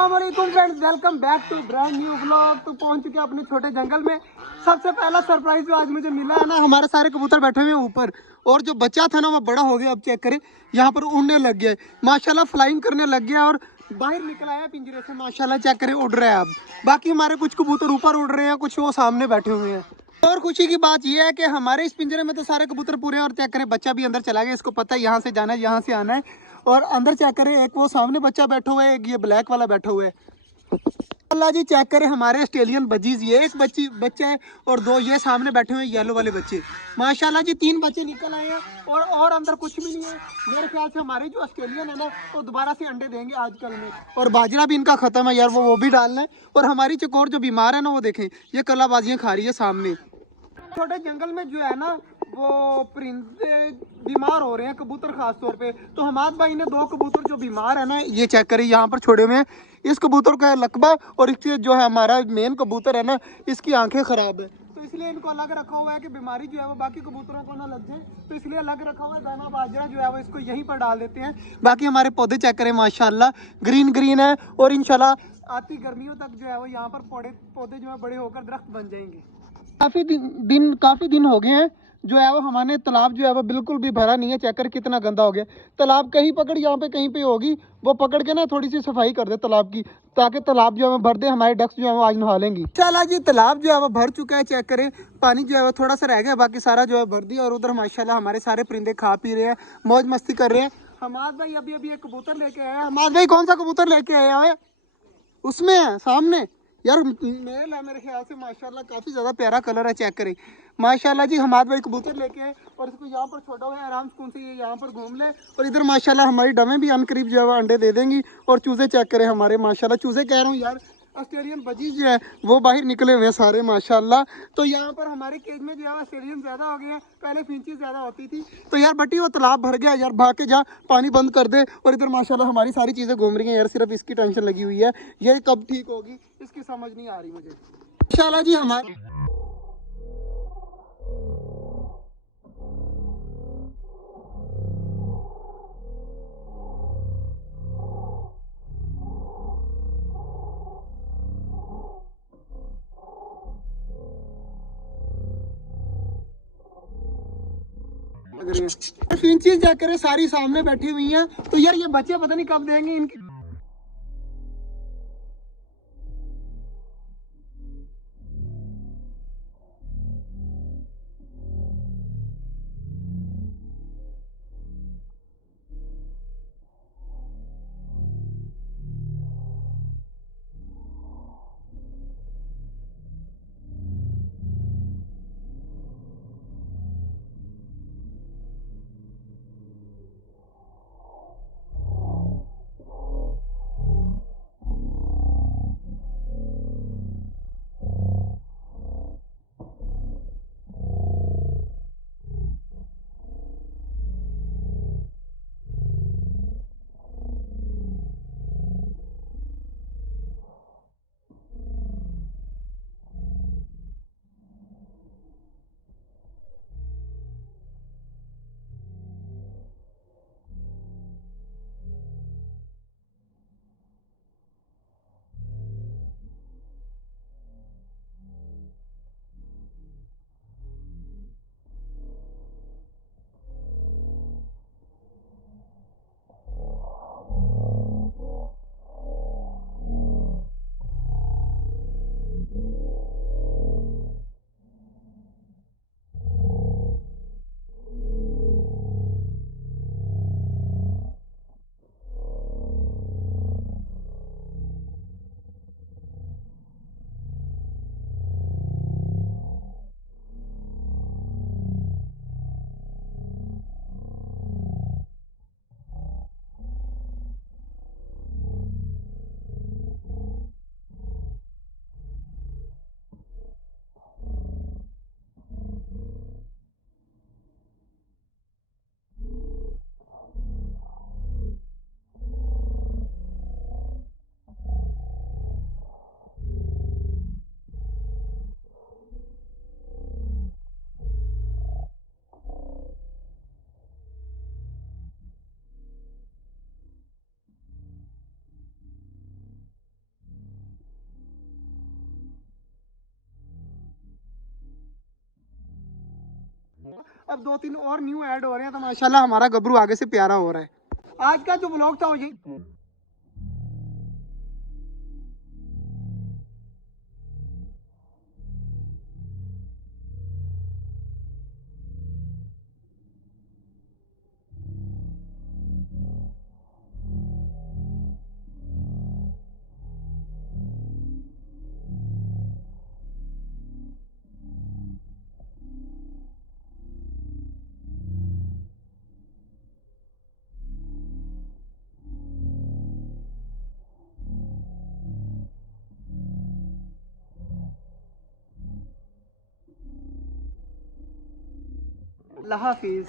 अस्सलाम वालेकुम friends, welcome back to brand new vlog. तो पहुंच चुके अपने छोटे जंगल में। सबसे पहला सरप्राइज जो आज मुझे मिला है ना, हमारे सारे कबूतर बैठे हुए हैं ऊपर और जो बच्चा था ना वो बड़ा हो गया। अब चेक करें, यहाँ पर उड़ने लग गया माशाल्लाह, फ्लाइंग करने लग गया और बाहर निकल आया पिंजरे से माशाल्लाह। चेक करें, उड़ रहा है अब। बाकी हमारे कुछ कबूतर ऊपर उड़ रहे हैं, कुछ वो सामने बैठे हुए हैं। और खुशी की बात यह है कि हमारे इस पिंजरे में तो सारे कबूतर पूरे हैं और चेक करें बच्चा भी अंदर चला गया। इसको पता है यहाँ से जाना है, यहाँ से आना है। और अंदर चेक करें, एक वो सामने बच्चा बैठा हुआ है, एक ये ब्लैक वाला बैठा हुआ है। अल्लाह जी, चेक करें हमारे ऑस्ट्रेलियन बजीज, ये एक बच्चा है और दो ये सामने बैठे हुए हैं येलो वाले बच्चे। माशाल्लाह जी, 3 बच्चे निकल आए हैं और अंदर कुछ भी नहीं है। मेरे ख्याल से हमारे जो ऑस्ट्रेलियन है ना, वो दोबारा से अंडे देंगे आजकल में। और बाजरा भी इनका खत्म है यार, वो भी डालना है। और हमारी चकोर जो बीमार है ना, वो देखें ये कलाबाजियाँ खा रही है सामने। छोटे जंगल में जो है ना, वो परिंदे बीमार हो रहे हैं, कबूतर खास तौर पे। तो हमाद भाई ने 2 कबूतर जो बीमार है ना, ये चेक करें यहाँ पर छोड़े हुए हैं। इस कबूतर का है लकबा और इसके जो है हमारा मेन कबूतर है ना, इसकी आंखें खराब है। तो इसलिए इनको अलग रखा हुआ है कि बीमारी जो है वो बाकी कबूतरों को ना लग जाए। तो इसलिए अलग रखा हुआ है। दाना बाजरा जो है वो इसको यहीं पर डाल देते हैं। बाकी हमारे पौधे चेक करें माशाल्लाह, ग्रीन ग्रीन है। और इंशाल्लाह आती गर्मियों तक जो है वो यहाँ पर पौधे जो है बड़े होकर दरख्त बन जाएंगे। काफी दिन हो गए हैं जो है वो हमारे तालाब जो है वो बिल्कुल भी भरा नहीं है। चेक कर कितना गंदा हो गया तालाब। कहीं पकड़ यहाँ पे कहीं पे होगी, वो पकड़ के ना थोड़ी सी सफाई कर दे तालाब की, ताकि तालाब जो है वो भर दे। हमारे डक्स जो है वो आज नहा लेंगी इंशाल्लाह जी। तालाब जो है वो भर चुका है, चेक करें पानी जो है वो थोड़ा सा रह गया, बाकी सारा जो है भर दिया। और उधर माशाल्लाह हमारे सारे परिंदे खा पी रहे हैं, मौज मस्ती कर रहे हैं। हमाद भाई अभी अभी एक कबूतर लेके आया। हमाद भाई कौन सा कबूतर लेके आया है? उसमें है सामने यार, मेल है मेरे ख्याल से। माशाल्लाह काफी ज्यादा प्यारा कलर है, चेक करें माशाल्लाह जी। हमाद भाई कबूतर लेके आए और इसको यहाँ पर छोड़ा हुआ है, आराम सुकून से ये यहाँ पर घूम ले। और इधर माशाल्लाह हमारी डमें भी अनकरीब जो है वो अंडे दे देंगी। और चूजे चेक करें हमारे, माशाल्लाह चूजे कह रहा हूँ यार, ऑस्ट्रेलियन बजीज जो है वो बाहर निकले हुए हैं सारे माशाल्लाह। तो यहाँ पर हमारे केज में जो है ऑस्ट्रेलियन ज्यादा हो गए हैं, पहले फिंचीज ज्यादा होती थी। तो यार बटी वो तालाब भर गया यार, भाग के जा पानी बंद कर दे। और इधर माशाल्लाह हमारी सारी चीजें घूम रही हैं यार, सिर्फ इसकी टेंशन लगी हुई है, ये कब ठीक होगी इसकी समझ नहीं आ रही मुझे। माशाल्लाह जी हमारे फिंचीज चेक करें सारी सामने बैठी हुई हैं। तो यार ये बच्चे पता नहीं कब देंगे इनके। अब 2-3 और न्यू ऐड हो रहे हैं, तो माशाल्लाह हमारा गबरू आगे से प्यारा हो रहा है। आज का जो ब्लॉग था वो यही। अल्लाह हाफिज।